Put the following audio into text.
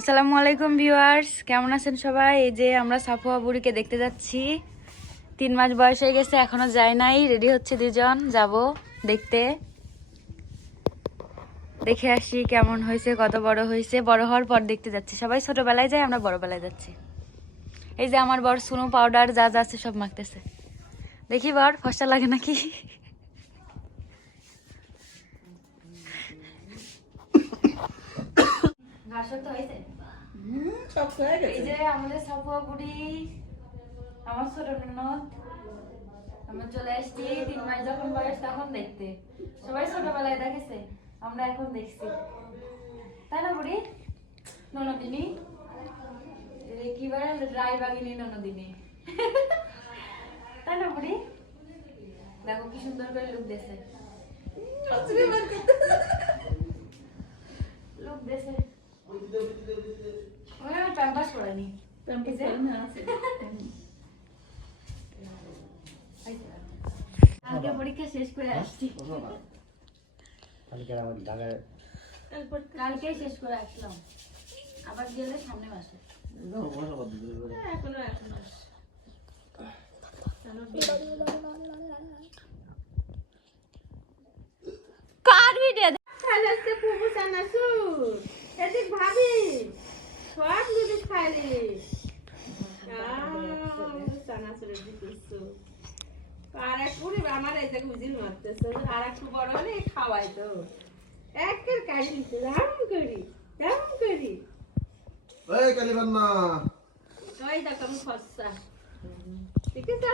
আসসালামু আলাইকুম ভিউয়ার্স, কেমন আছেন সবাই? এই যে আমরা সাফওয়া বুড়িকে দেখতে যাচ্ছি। 3 মাস বয়স হয়ে গেছে, এখনো যায় নাই। রেডি হচ্ছে দুজন, যাব দেখতে। দেখে আসি কেমন হয়েছে, কত বড় হয়েছে। বড় হওয়ার পর দেখতে যাচ্ছি। সবাই ছোটবেলায় যায়, আমরা বড়বেলায় যাচ্ছি। এই যে আমার বর সুনো পাউডার যা যা আছে সব মাখতেছে। দেখি বর, ফসা লাগে নাকি? এই যে আমাদের সাফওয়া বুড়ি, আমার ছোট ননদ। আমরা চলে আসছি 3 মাস যখন বয়স তখন দেখতে। সবাই ছোটবেলায় দেখেছে, আমরা এখন দেখছি, তাই না বুড়ি? ননদিনী কি বলে, রায় বাগিনী ননদিনী। তাই না বুড়ি? দেখো কি সুন্দর করে লুক দিয়েছে, লুক দিয়েছে। প্যাম্পাস করেনি, কালকে পরীক্ষা শেষ করে আসছি। কালকে শেষ করে আসলাম, আবার গেলে সামনে মাসে। কার ভিডিও খাইলে পুপু চানাচু এদিক ভাবি সব নুডলস খাইলি চানাচুরে দিতেছো আর এক পুরি আমার এই জায়গায় উজির মারতেছে আর একটু বড় হলে খাওয়াই তো একের কাশি দাম করি এই কালিবান্না ওই দেখো আমি খসা ঠিক আছে